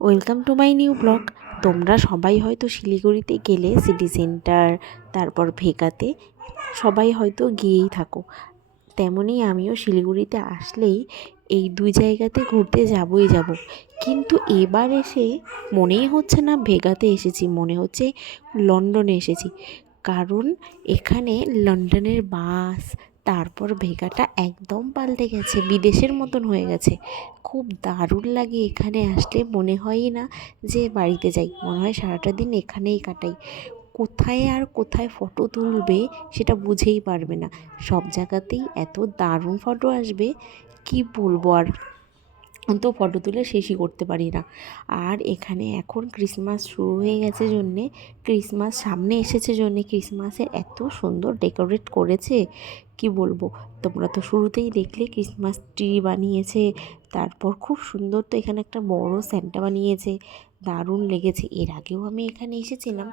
Welcome to my new blog. তোমরা সবাই হয়তো শিলিগুড়িতে গেলে সিটি সেন্টার, তারপর ভেগাতে সবাই হয়তো গিয়েই থাকো। তেমনই আমিও শিলিগুড়িতে আসলেই এই দুই জায়গাতে ঘুরতে যাবই যাব। কিন্তু এবার এসে মনেই হচ্ছে না ভেগাতে এসেছি, মনে হচ্ছে লন্ডনে এসেছি। কারণ এখানে লন্ডনের বাস, তারপর ভেগাটা একদম পাল্টে গেছে, বিদেশের মতন হয়ে গেছে। খুব দারুণ লাগে এখানে আসলে, মনে হয়ই না যে বাড়িতে যাই, মনে হয় সারাটা দিন এখানেই কাটাই। কোথায় আর কোথায় ফটো তুলবে সেটা বুঝেই পারবে না। সব জায়গাতেই এত দারুণ ফটো আসবে, কি বলবো আর, তো ফটো তুলে শেষই করতে পারি না। আর এখানে এখন ক্রিসমাস শুরু হয়ে গেছে জন্যে, ক্রিসমাস সামনে এসেছে জন্যে ক্রিসমাসের এত সুন্দর ডেকোরেট করেছে, কি বলবো। তোমরা তো শুরুতেই দেখলে ক্রিসমাস ট্রি বানিয়েছে, তারপর খুব সুন্দর তো এখানে একটা বড় স্যান্টা বানিয়েছে, দারুণ লেগেছে। এর আগেও আমি এখানে এসেছিলাম,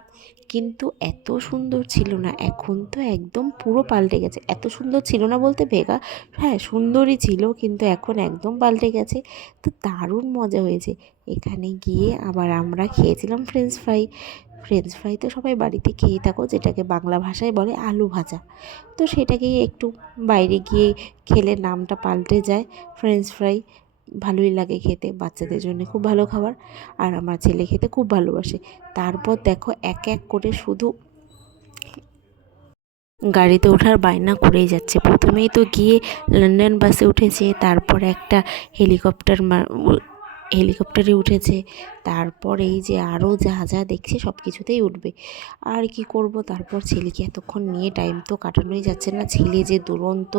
কিন্তু এত সুন্দর ছিল না। এখন তো একদম পুরো পাল্টে গেছে। এত সুন্দর ছিল না বলতে, ভেগা হ্যাঁ সুন্দরই ছিল, কিন্তু এখন একদম পাল্টে গেছে। তো দারুণ মজা হয়েছে। এখানে গিয়ে আবার আমরা খেয়েছিলাম ফ্রেঞ্চ ফ্রাই। ফ্রেঞ্চ ফ্রাই তো সবাই বাড়িতে খেয়ে থাকো, যেটাকে বাংলা ভাষায় বলে আলু ভাজা। তো সেটাকেই একটু বাইরে গিয়ে খেলে নামটা পাল্টে যায় ফ্রেঞ্চ ফ্রাই। ভালোই লাগে খেতে, বাচ্চাদের জন্য খুব ভালো খাবার। আর আমার ছেলে খেতে খুব ভালোবাসে। তারপর দেখো এক এক করে শুধু গাড়িতে ওঠার বায়না করেই যাচ্ছে। প্রথমেই তো গিয়ে লন্ডন বাসে উঠেছে, তারপর একটা হেলিকপ্টারে উঠেছে, তারপর এই যে আরও যা যা দেখছে সব কিছুতেই উঠবে। আর কি করব, তারপর ছেলেকে এতক্ষণ নিয়ে টাইম তো কাটানোই যাচ্ছে না। ছেলে যে দুরন্ত,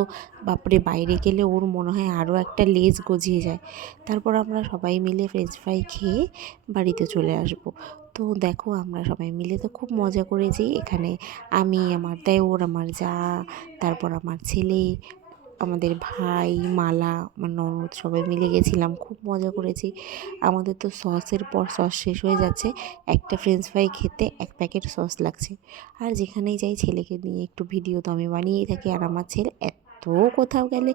বাপরে, বাইরে গেলে ওর মনে হয় আরও একটা লেজ গজিয়ে যায়। তারপর আমরা সবাই মিলে ফ্রেঞ্চ ফ্রাই খেয়ে বাড়িতে চলে আসব। তো দেখো আমরা সবাই মিলে তো খুব মজা করেছি এখানে। আমি, আমার দেওর, আমার যা, তারপর আমার ছেলে, আমাদের ভাই, মালা, আমার ননদ, সবাই মিলে গেছিলাম, খুব মজা করেছি। আমাদের তো সসের পর সস শেষ হয়ে যাচ্ছে, একটা ফ্রেঞ্চ ফ্রাই খেতে এক প্যাকেট সস লাগছে। আর যেখানেই যাই ছেলেকে নিয়ে একটু ভিডিও তো আমি বানিয়েই থাকি। আর আমার ছেলে এত কোথাও গেলে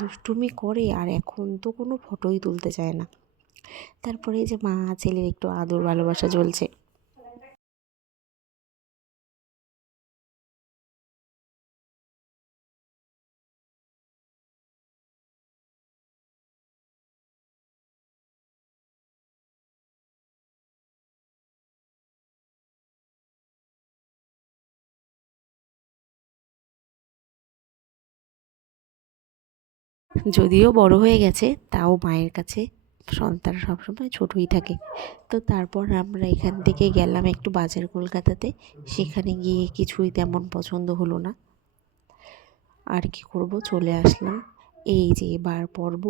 দুষ্টুমি করে, আর এখন তো কোনো ফটোই তুলতে চায় না। তারপরে এই যে মা ছেলের একটু আদর ভালোবাসা চলছে। যদিও বড় হয়ে গেছে, তাও মায়ের কাছে সন্তান সবসময় ছোটই থাকে। তো তারপর আমরা এখান থেকে গেলাম একটু বাজার কলকাতাতে। সেখানে গিয়ে কিছুই তেমন পছন্দ হলো না। আর কি করব, চলে আসলাম। এই যে এবার পর্ব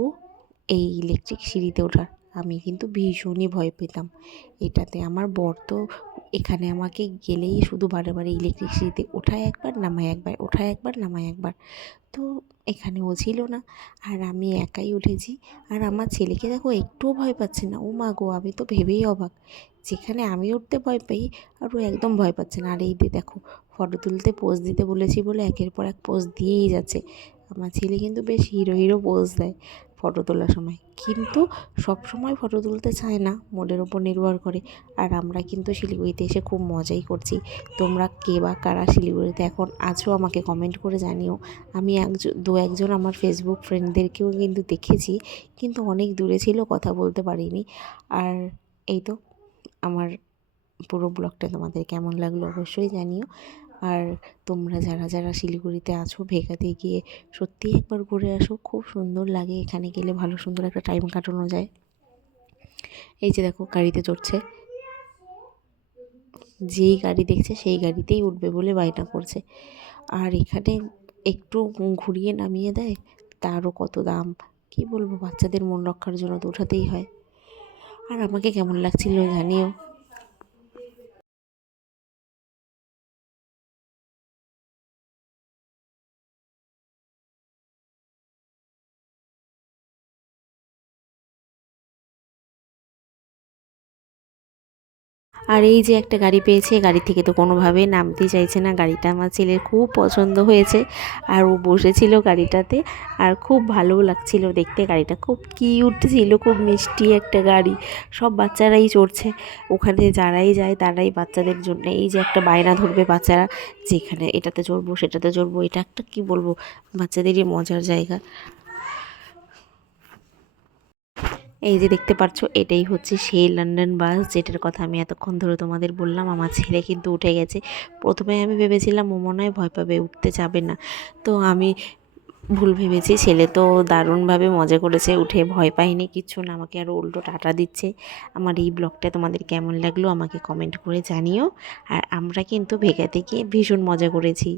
এই ইলেকট্রিক সিঁড়িতে ওঠার, আমি কিন্তু ভীষণই ভয় পেতাম এটাতে। আমার বর তো এখানে আমাকে গেলেই শুধু বারে বারে ইলেকট্রিক সিঁড়িতে ওঠায় একবার নামায় একবার, ওঠায় একবার নামায় একবার। তো এখানে ও ছিল না, আর আমি একাই উঠেছি। আর আমার ছেলেকে দেখো একটুও ভয় পাচ্ছে না। ও মা গো, আমি তো ভেবেই অবাক, যেখানে আমি উঠতে ভয় পাই আর ও একদম ভয় পাচ্ছে না। আর এই যে দেখো, ফটো তুলতে পোজ দিতে বলেছি বলে একের পর এক পোজ দিয়েই যাচ্ছে। আমার ছেলে কিন্তু বেশ হিরো হিরো পোজ দেয় ফটো তোলার সময়, কিন্তু সব সময় ফটো তুলতে চায় না, মুডের ওপর নির্ভর করে। আর আমরা কিন্তু শিলিগুড়িতে এসে খুব মজাই করছি। তোমরা কে বা কারা শিলিগুড়িতে এখন আছো আমাকে কমেন্ট করে জানিও। আমি দু একজন আমার ফেসবুক ফ্রেন্ডদেরকেও কিন্তু দেখেছি, কিন্তু অনেক দূরে ছিল, কথা বলতে পারিনি। আর এই তো আমার পুরো ব্লগটা তোমাদের কেমন লাগলো অবশ্যই জানিও। আর তোমরা যারা যারা শিলিগুড়িতে আছো, ভেগাতে গিয়ে সত্যিই একবার ঘুরে আসো, খুব সুন্দর লাগে। এখানে গেলে ভালো সুন্দর একটা টাইম কাটানো যায়। এই যে দেখো গাড়িতে চড়ছে, যেই গাড়ি দেখছে সেই গাড়িতেই উঠবে বলে বায়না করছে। আর এখানে একটু ঘুরিয়ে নামিয়ে দেয়, তারও কত দাম, কি বলবো। বাচ্চাদের মন রক্ষার জন্য তো ওঠাতেই হয়। আর আমাকে কেমন লাগছিল জানিও। আর এই যে একটা গাড়ি পেয়েছে, গাড়ি থেকে তো কোনোভাবেই নামতেই চাইছে না। গাড়িটা আমার ছেলের খুব পছন্দ হয়েছে আর ও বসেছিল গাড়িটাতে আর খুব ভালোও লাগছিল দেখতে। গাড়িটা খুব কিউট ছিল, খুব মিষ্টি একটা গাড়ি। সব বাচ্চারাই চড়ছে, ওখানে যারাই যায় তারাই বাচ্চাদের জন্য এই যে একটা বায়না ধরবে বাচ্চারা, যেখানে এটাতে চড়বো সেটাতে চড়বো। এটা একটা কি বলবো, বাচ্চাদেরই মজার জায়গা। এই যে দেখতে পাচ্ছ, এটাই হচ্ছে সেই লন্ডন বাস যেটার কথা আমি এতক্ষণ ধরে তোমাদের বললাম। আমার ছেলে কিন্তু উঠে গেছে। প্রথমে আমি ভেবেছিলাম ও মনে হয় ভয় পাবে, উঠতে যাবে না। তো আমি ভুল ভেবেছি, ছেলে তো দারুণভাবে মজা করেছে, উঠে ভয় পায়নি কিচ্ছু না, আমাকে আরও উল্টো টাটা দিচ্ছে। আমার এই ব্লগটা তোমাদের কেমন লাগলো আমাকে কমেন্ট করে জানিও। আর আমরা কিন্তু ভেগাতে গিয়ে ভীষণ মজা করেছি।